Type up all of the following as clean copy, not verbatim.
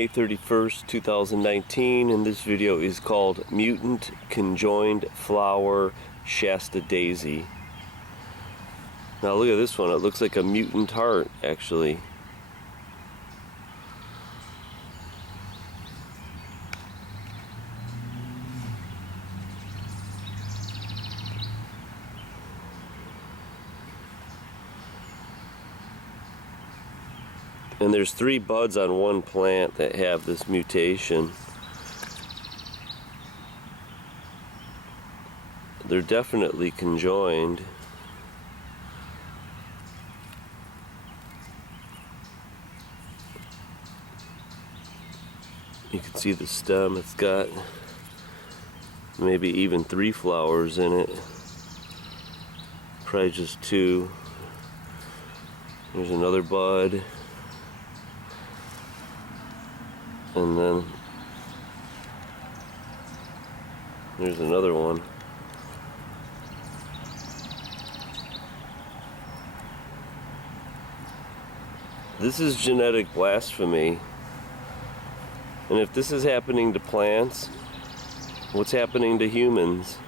May 31st, 2019, and this video is called Mutant Conjoined Flower Shasta Daisy. Now look at this one, it looks like a mutant heart actually. And there's 3 buds on one plant that have this mutation. They're definitely conjoined. You can see the stem, it's got maybe even 3 flowers in it. Probably just 2. There's another bud. And then there's another one. This is genetic blasphemy. And if this is happening to plants, what's happening to humans?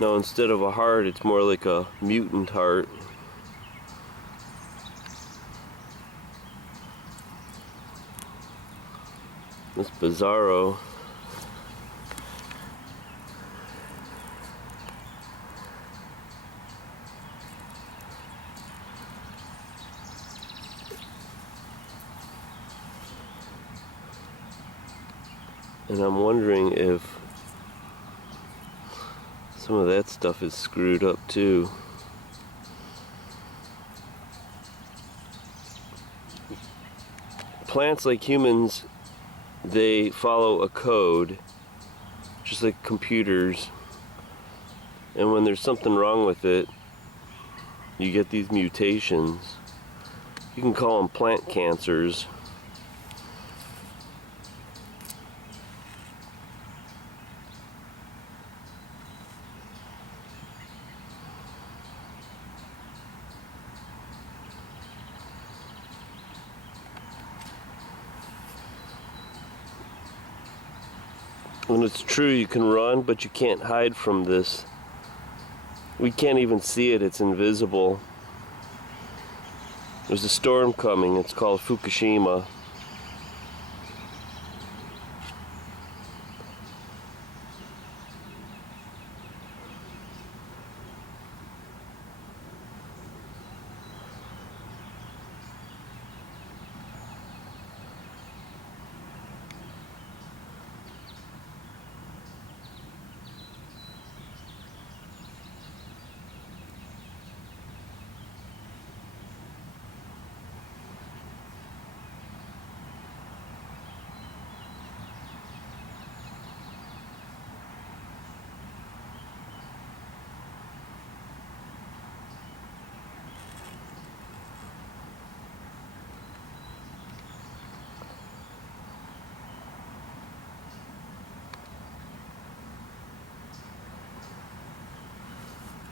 Now instead of a heart, it's more like a mutant heart. That's bizarro. And I'm wondering if some of that stuff is screwed up too. Plants, like humans, they follow a code, just like computers. And when there's something wrong with it, you get these mutations. You can call them plant cancers. When it's true, you can run, but you can't hide from this. We can't even see it, it's invisible. There's a storm coming, it's called Fukushima.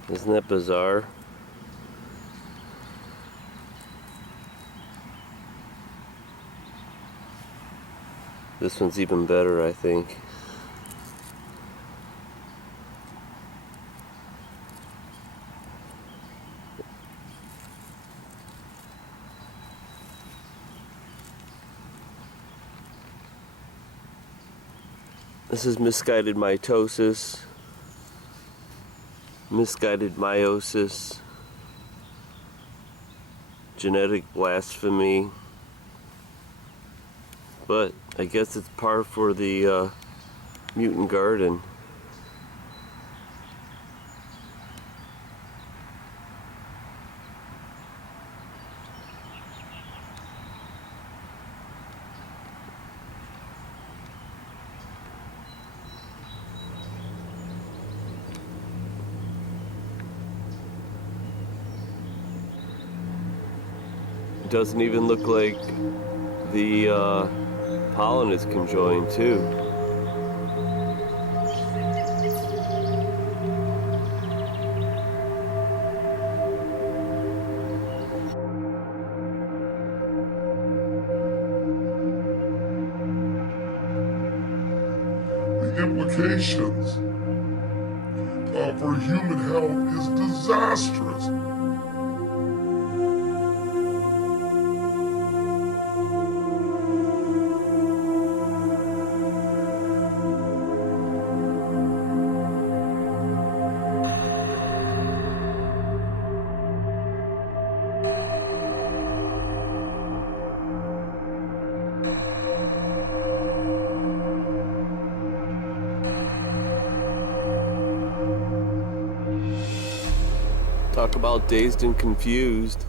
Isn't that bizarre? This one's even better, I think. This is misguided mitosis. Misguided meiosis, genetic blasphemy, but I guess it's par for the mutant garden. It doesn't even look like the pollen is conjoined too. The implications for human health is disastrous. Talk about dazed and confused.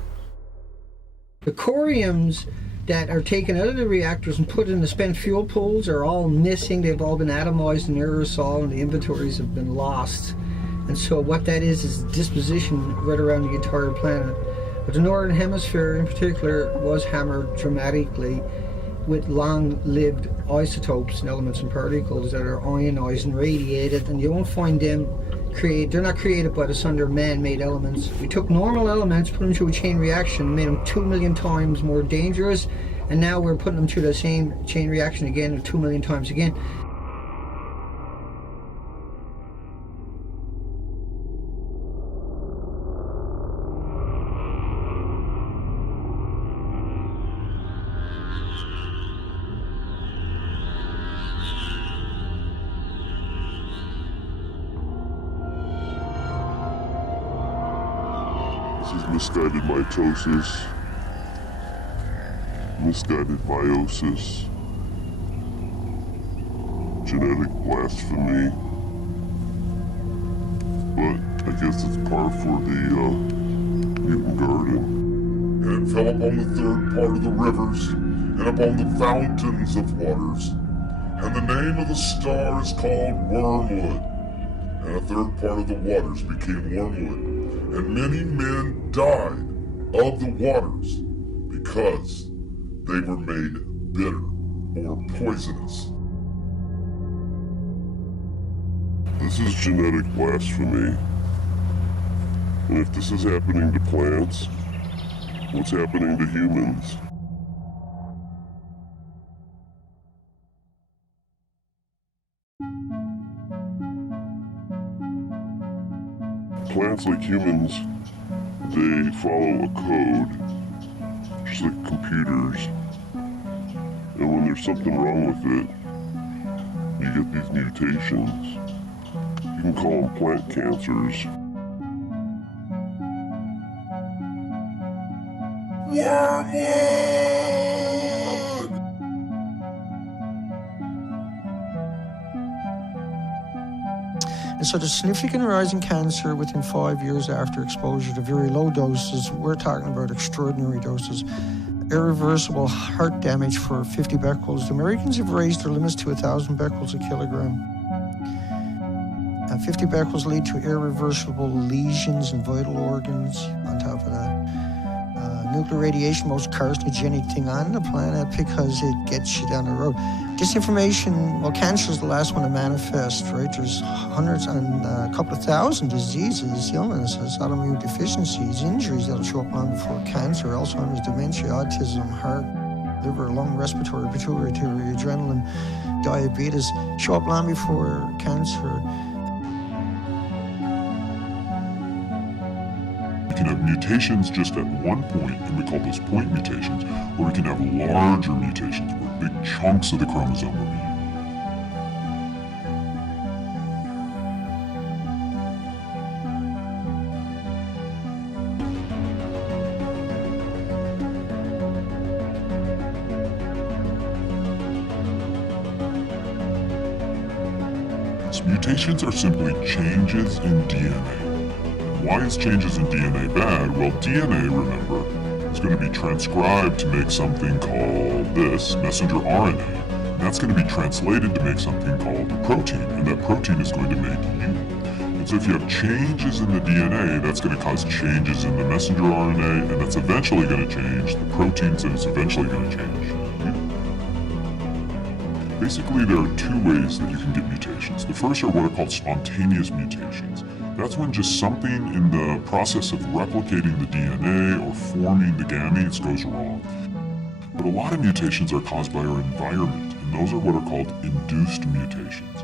The coriums that are taken out of the reactors and put in the spent fuel pools are all missing. They've all been atomized in aerosol and the inventories have been lost. And so what that is disposition right around the entire planet. But the northern hemisphere in particular was hammered dramatically with long-lived isotopes and elements and particles that are ionized and radiated, and you won't find them they're not created by the sun, they're man-made elements. We took normal elements, put them through a chain reaction, made them 2 million times more dangerous, and now we're putting them through the same chain reaction again and 2 million times again. This is misguided mitosis, misguided meiosis, genetic blasphemy, but I guess it's par for the mutant garden. And it fell upon the third part of the rivers, and upon the fountains of waters, and the name of the star is called Wormwood, and a third part of the waters became wormwood. And many men died of the waters because they were made bitter or poisonous. This is genetic blasphemy. And if this is happening to plants, what's happening to humans? Plants, like humans, they follow a code, just like computers. And when there's something wrong with it, you get these mutations. You can call them plant cancers. Wormwood! And so there's significant rise in cancer within 5 years after exposure to very low doses. We're talking about extraordinary doses. Irreversible heart damage for 50 becquerels. The Americans have raised their limits to 1,000 becquerels a kilogram. 50 becquerels lead to irreversible lesions in vital organs on top of that. Nuclear radiation, most carcinogenic thing on the planet because it gets you down the road. Disinformation, well, cancer is the last one to manifest, right? There's hundreds and a couple of thousand diseases, illnesses, autoimmune deficiencies, injuries that'll show up long before cancer, Alzheimer's, dementia, autism, heart, liver, lung, respiratory, pituitary, adrenaline, diabetes, show up long before cancer. We can have mutations just at one point, and we call those point mutations, or we can have larger mutations where big chunks of the chromosome are mutated. Mutations are simply changes in DNA. Why is changes in DNA bad? Well, DNA, remember, is going to be transcribed to make something called this, messenger RNA. And that's going to be translated to make something called a protein, and that protein is going to make you. And So if you have changes in the DNA, that's going to cause changes in the messenger RNA, and that's eventually going to change the proteins, and it's eventually going to change. Basically, there are two ways that you can get mutations. The first are what are called spontaneous mutations. That's when just something in the process of replicating the DNA or forming the gametes goes wrong. But a lot of mutations are caused by our environment, and those are what are called induced mutations.